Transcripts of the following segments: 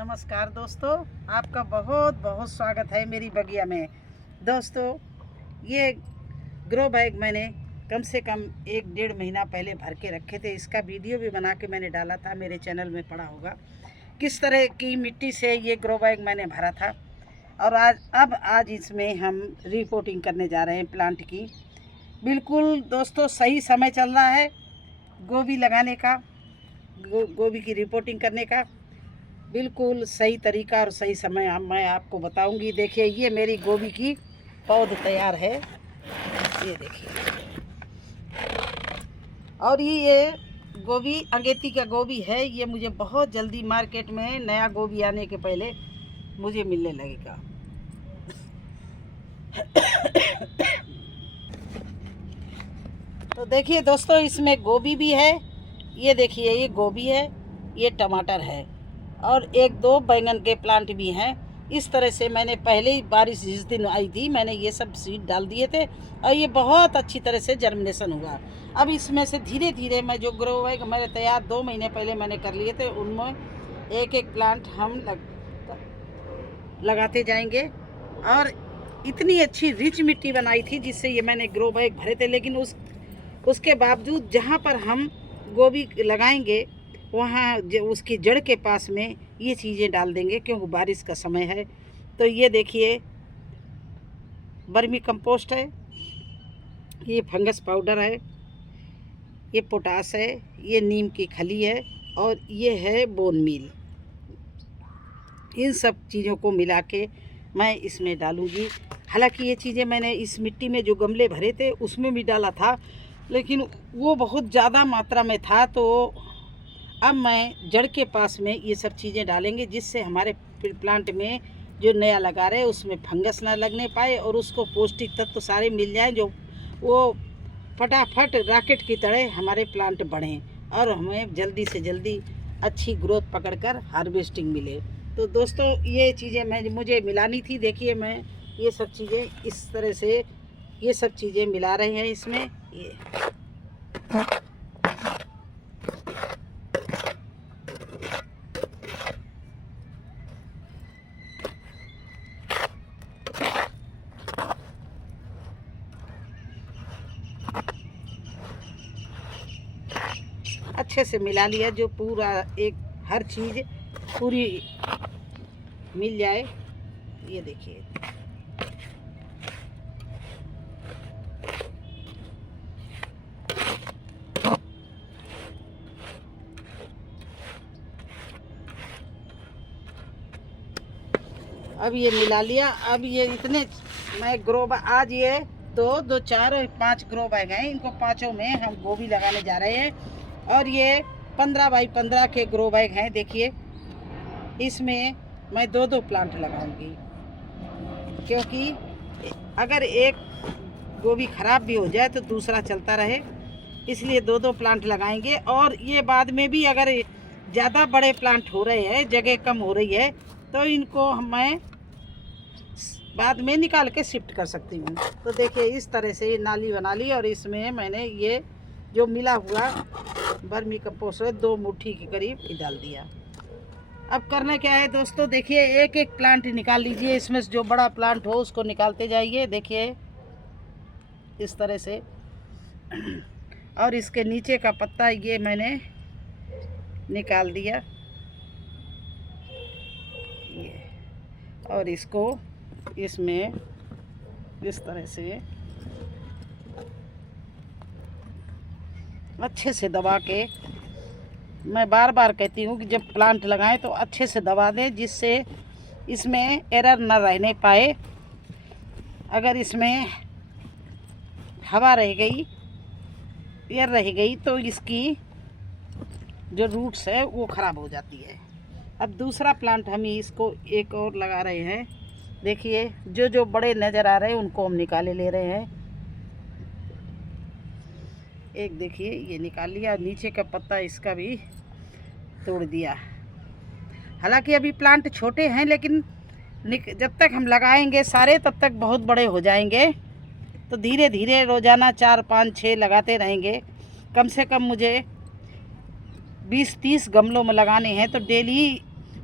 नमस्कार दोस्तों, आपका बहुत बहुत स्वागत है मेरी बगिया में। दोस्तों, ये ग्रो बैग मैंने कम से कम 1-1.5 महीना पहले भर के रखे थे। इसका वीडियो भी बना के मैंने डाला था, मेरे चैनल में पड़ा होगा किस तरह की मिट्टी से ये ग्रो बैग मैंने भरा था। और आज इसमें हम रिपोर्टिंग करने जा रहे हैं प्लांट की। बिल्कुल दोस्तों, सही समय चल रहा है गोभी लगाने का, गोभी की रिपोर्टिंग करने का। बिल्कुल सही तरीका और सही समय मैं आपको बताऊंगी। देखिए, ये मेरी गोभी की पौध तैयार है, ये देखिए। और ये गोभी अगेती का गोभी है। ये मुझे बहुत जल्दी मार्केट में नया गोभी आने के पहले मुझे मिलने लगेगा। तो देखिए दोस्तों, इसमें गोभी भी है। ये देखिए, ये गोभी है, ये टमाटर है और 1-2 बैंगन के प्लांट भी हैं। इस तरह से मैंने पहले ही बारिश जिस दिन आई थी मैंने ये सब सीड डाल दिए थे और ये बहुत अच्छी तरह से जर्मिनेशन हुआ। अब इसमें से धीरे धीरे मैं जो ग्रो बैग मेरे तैयार 2 महीने पहले मैंने कर लिए थे, उनमें एक प्लांट हम लगाते जाएंगे। और इतनी अच्छी रिच मिट्टी बनाई थी जिससे ये मैंने ग्रो बैग भरे थे। लेकिन उसके बावजूद जहाँ पर हम गोभी लगाएंगे वहाँ उसकी जड़ के पास में ये चीज़ें डाल देंगे, क्योंकि बारिश का समय है। तो ये देखिए, वर्मी कंपोस्ट है, ये फंगस पाउडर है, ये पोटास है, ये नीम की खली है और ये है बोन मील। इन सब चीज़ों को मिला के मैं इसमें डालूँगी। हालांकि ये चीज़ें मैंने इस मिट्टी में जो गमले भरे थे उसमें भी डाला था, लेकिन वो बहुत ज़्यादा मात्रा में था। तो अब मैं जड़ के पास में ये सब चीज़ें डालेंगे, जिससे हमारे प्लांट में जो नया लगा रहे उसमें फंगस ना लगने पाए और उसको पौष्टिक तत्व सारे मिल जाएं, जो वो फटाफट रॉकेट की तरह हमारे प्लांट बढ़ें और हमें जल्दी से जल्दी अच्छी ग्रोथ पकड़कर हार्वेस्टिंग मिले। तो दोस्तों, ये चीज़ें मुझे मिलानी थी। देखिए, मैं ये सब चीज़ें इस तरह से ये सब चीज़ें मिला रहे हैं इसमें। ये अच्छे से मिला लिया, जो पूरा एक हर चीज़ पूरी मिल जाए। ये देखिए, अब ये मिला लिया। अब ये इतने मैं आज ये 2, 4 और 5 ग्रो बैग हैं। इनको पाँचों में हम गोभी लगाने जा रहे हैं और ये 15x15 के ग्रो बैग हैं। देखिए, इसमें मैं 2-2 प्लांट लगाऊंगी, क्योंकि अगर एक गोभी ख़राब भी हो जाए तो दूसरा चलता रहे, इसलिए 2-2 प्लांट लगाएंगे। और ये बाद में भी अगर ज़्यादा बड़े प्लांट हो रहे हैं, जगह कम हो रही है, तो इनको मैं बाद में निकाल के शिफ्ट कर सकती हूँ। तो देखिए, इस तरह से ये नाली बना ली और इसमें मैंने ये जो मिला हुआ वर्मी कंपोस्ट 2 मुट्ठी के करीब डाल दिया। अब करना क्या है दोस्तों, देखिए, एक प्लांट निकाल लीजिए। इसमें से जो बड़ा प्लांट हो उसको निकालते जाइए। देखिए, इस तरह से। और इसके नीचे का पत्ता ये मैंने निकाल दिया, ये। और इसको इसमें इस तरह से अच्छे से दबा के, मैं बार बार कहती हूँ कि जब प्लांट लगाएं तो अच्छे से दबा दें, जिससे इसमें एरर न रहने पाए। अगर इसमें हवा रह गई, एयर रह गई, तो इसकी जो रूट्स है वो ख़राब हो जाती है। अब दूसरा प्लांट हम इसको एक और लगा रहे हैं। देखिए, जो बड़े नज़र आ रहे हैं उनको हम निकाले ले रहे हैं। एक देखिए, ये निकाल लिया। नीचे का पत्ता इसका भी तोड़ दिया। हालांकि अभी प्लांट छोटे हैं, लेकिन जब तक हम लगाएंगे सारे तब तक बहुत बड़े हो जाएंगे। तो धीरे धीरे रोज़ाना 4, 5, 6 लगाते रहेंगे। कम से कम मुझे 20-30 गमलों में लगाने हैं, तो डेली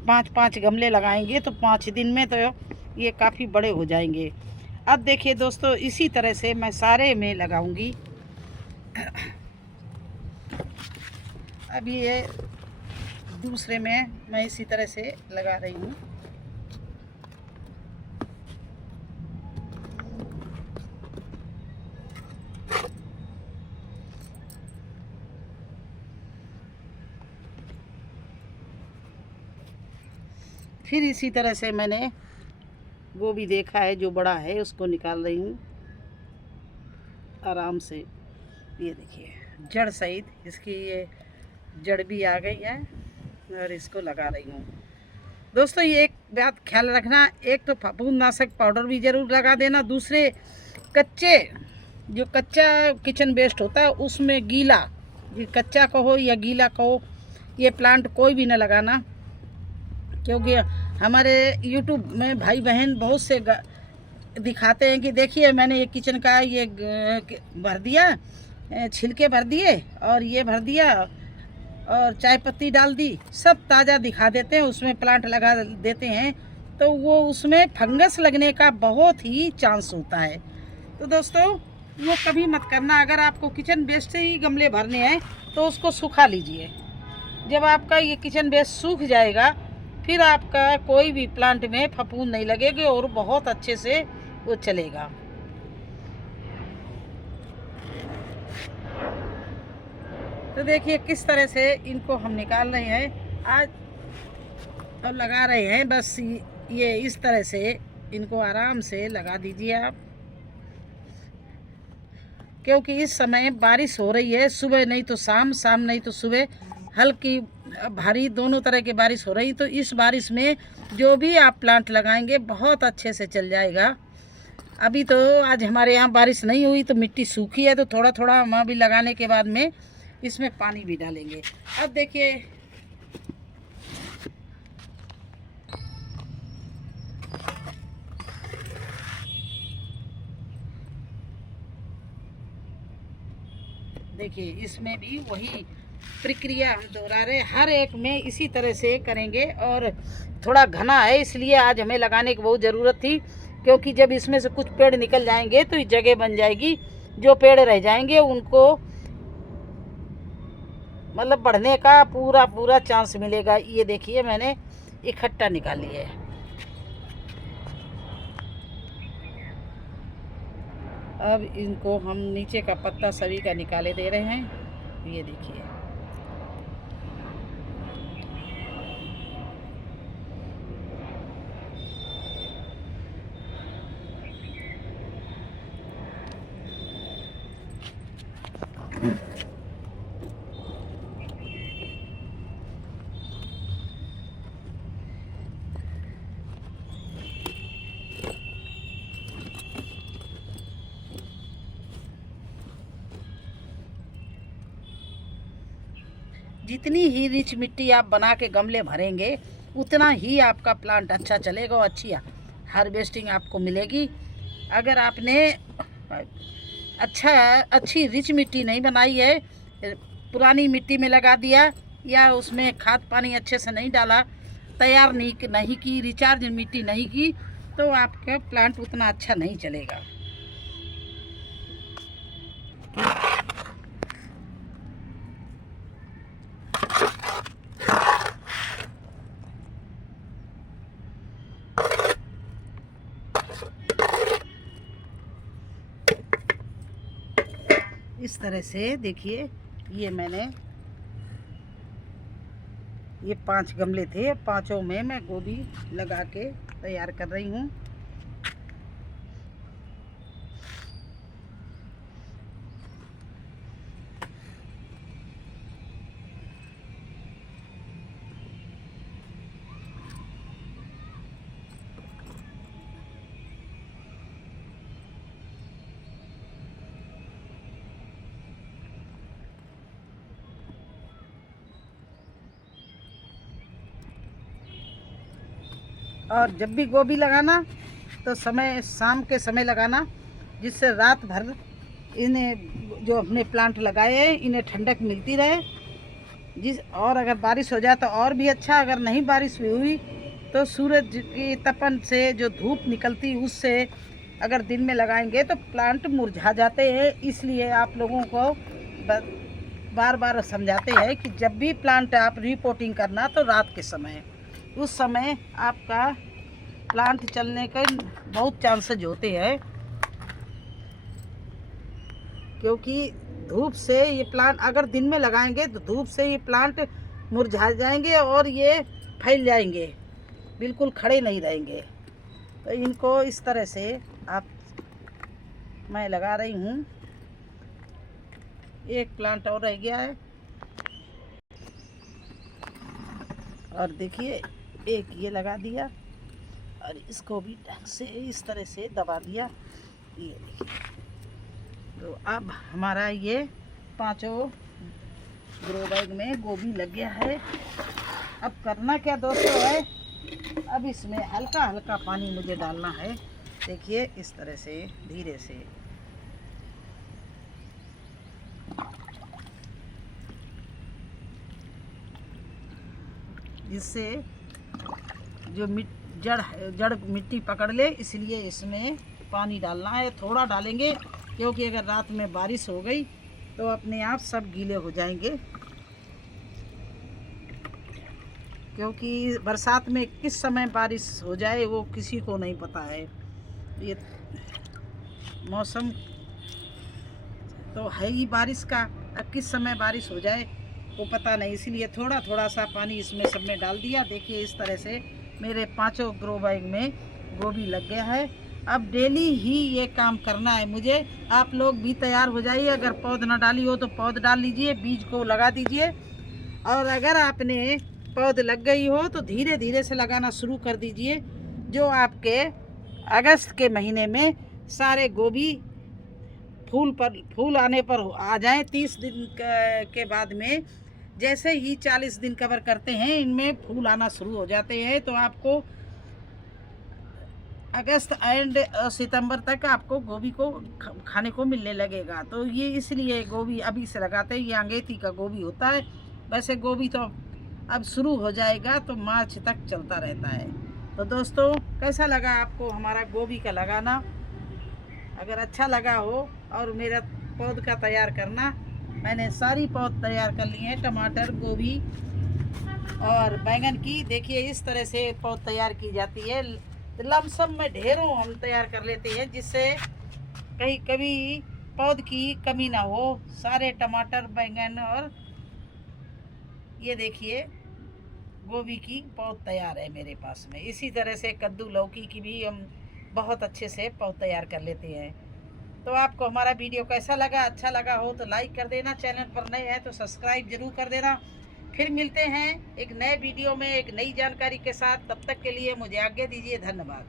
5-5 गमले लगाएंगे तो 5 दिन में तो ये काफ़ी बड़े हो जाएंगे। अब देखिए दोस्तों, इसी तरह से मैं सारे में लगाऊंगी। अब ये दूसरे में मैं इसी तरह से लगा रही हूँ। फिर इसी तरह से मैंने गोभी देखा है जो बड़ा है उसको निकाल रही हूँ आराम से। ये देखिए जड़ सहित इसकी ये जड़ भी आ गई है और इसको लगा रही हूँ। दोस्तों ये एक बात ख्याल रखना, एक तो फफूंदनाशक पाउडर भी ज़रूर लगा देना। दूसरे जो कच्चा किचन वेस्ट होता है उसमें गीला, कच्चा कहो या गीला कहो, ये प्लांट कोई भी ना लगाना, क्योंकि हमारे YouTube में भाई बहन बहुत से दिखाते हैं कि देखिए मैंने ये किचन का ये भर दिया, छिलके भर दिए और ये भर दिया और चाय पत्ती डाल दी, सब ताज़ा दिखा देते हैं, उसमें प्लांट लगा देते हैं तो वो उसमें फंगस लगने का बहुत ही चांस होता है। तो दोस्तों वो कभी मत करना। अगर आपको किचन वेस्ट से ही गमले भरने हैं तो उसको सुखा लीजिए। जब आपका ये किचन वेस्ट सूख जाएगा फिर आपका कोई भी प्लांट में फफूंद नहीं लगेगी और बहुत अच्छे से वो चलेगा। तो देखिए किस तरह से इनको हम निकाल रहे हैं आज और लगा रहे हैं। बस ये इस तरह से इनको आराम से लगा दीजिए आप, क्योंकि इस समय बारिश हो रही है, सुबह नहीं तो शाम, शाम नहीं तो सुबह, हल्की भारी दोनों तरह की बारिश हो रही। तो इस बारिश में जो भी आप प्लांट लगाएंगे बहुत अच्छे से चल जाएगा। अभी तो आज हमारे यहाँ बारिश नहीं हुई तो मिट्टी सूखी है, तो थोड़ा थोड़ा हम अभी लगाने के बाद में इसमें पानी भी डालेंगे। अब देखिए इसमें भी वही प्रक्रिया हम दोहरा रहे, हर एक में इसी तरह से करेंगे। और थोड़ा घना है इसलिए आज हमें लगाने की बहुत ज़रूरत थी, क्योंकि जब इसमें से कुछ पेड़ निकल जाएंगे तो इस जगह बन जाएगी, जो पेड़ रह जाएंगे उनको मतलब बढ़ने का पूरा चांस मिलेगा। ये देखिए मैंने इकट्ठा निकाल लिया है। अब इनको हम नीचे का पत्ता सभी का निकाले दे रहे हैं। ये देखिए जितनी ही रिच मिट्टी आप बना के गमले भरेंगे उतना ही आपका प्लांट अच्छा चलेगा और अच्छी हार्वेस्टिंग आपको मिलेगी। अगर आपने अच्छी रिच मिट्टी नहीं बनाई है, पुरानी मिट्टी में लगा दिया या उसमें खाद पानी अच्छे से नहीं डाला, तैयार नहीं की, रिचार्ज मिट्टी नहीं की, तो आपका प्लांट उतना अच्छा नहीं चलेगा। इस तरह से देखिए ये मैंने ये 5 गमले थे, 5 में मैं गोभी लगा के तैयार कर रही हूँ। और जब भी गोभी लगाना तो शाम के समय लगाना, जिससे रात भर इन्हें जो अपने प्लांट लगाए हैं इन्हें ठंडक मिलती रहे और अगर बारिश हो जाए तो और भी अच्छा। अगर नहीं बारिश हुई तो सूरज की तपन से जो धूप निकलती उससे अगर दिन में लगाएंगे तो प्लांट मुरझा जाते हैं। इसलिए आप लोगों को बार बार समझाते हैं कि जब भी प्लांट आप रिपोर्टिंग करना तो रात के समय, उस समय आपका प्लांट चलने के बहुत चांसेज होते हैं, क्योंकि धूप से ये प्लांट अगर दिन में लगाएंगे तो धूप से ये प्लांट मुरझा जाएंगे और ये फैल जाएंगे, बिल्कुल खड़े नहीं रहेंगे। तो इनको इस तरह से मैं लगा रही हूँ। एक प्लांट और रह गया है और देखिए एक ये लगा दिया और इसको भी ढंग से इस तरह से दबा दिया। ये देखिए, तो अब हमारा ये 5 ग्रो बैग में गोभी लग गया है। अब करना क्या दोस्तों है, अब इसमें हल्का हल्का पानी मुझे डालना है। देखिए इस तरह से धीरे से, जिससे जो जड़ मिट्टी पकड़ ले, इसलिए इसमें पानी डालना है। थोड़ा डालेंगे क्योंकि अगर रात में बारिश हो गई तो अपने आप सब गीले हो जाएंगे, क्योंकि बरसात में किस समय बारिश हो जाए वो किसी को नहीं पता है। ये मौसम तो है ही बारिश का, अब किस समय बारिश हो जाए वो पता नहीं, इसलिए थोड़ा थोड़ा सा पानी इसमें सब में डाल दिया। देखिए इस तरह से मेरे 5 ग्रो बैग में गोभी लग गया है। अब डेली ही ये काम करना है मुझे। आप लोग भी तैयार हो जाइए, अगर पौध ना डाली हो तो पौध डाल लीजिए, बीज को लगा दीजिए, और अगर आपने पौध लग गई हो तो धीरे धीरे से लगाना शुरू कर दीजिए। जो आपके अगस्त के महीने में सारे गोभी फूल आने पर आ जाएं। 30 दिन के बाद में जैसे ही 40 दिन कवर करते हैं इनमें फूल आना शुरू हो जाते हैं। तो आपको अगस्त एंड सितंबर तक आपको गोभी को खाने को मिलने लगेगा। तो ये इसलिए गोभी अभी से लगाते हैं। ये अंगेती का गोभी होता है। वैसे गोभी तो अब शुरू हो जाएगा तो मार्च तक चलता रहता है। तो दोस्तों कैसा लगा आपको हमारा गोभी का लगाना? अगर अच्छा लगा हो और मेरा पौध का तैयार करना, मैंने सारी पौध तैयार कर ली है, टमाटर, गोभी और बैंगन की। देखिए इस तरह से पौध तैयार की जाती है। लमसम में ढेरों हम तैयार कर लेते हैं, जिससे कहीं कभी पौध की कमी ना हो। सारे टमाटर, बैंगन और ये देखिए गोभी की पौध तैयार है मेरे पास में। इसी तरह से कद्दू, लौकी की भी हम बहुत अच्छे से पौध तैयार कर लेते हैं। तो आपको हमारा वीडियो कैसा लगा? अच्छा लगा हो तो लाइक कर देना, चैनल पर नए हैं तो सब्सक्राइब जरूर कर देना। फिर मिलते हैं एक नए वीडियो में एक नई जानकारी के साथ। तब तक के लिए मुझे आज्ञा दीजिए। धन्यवाद।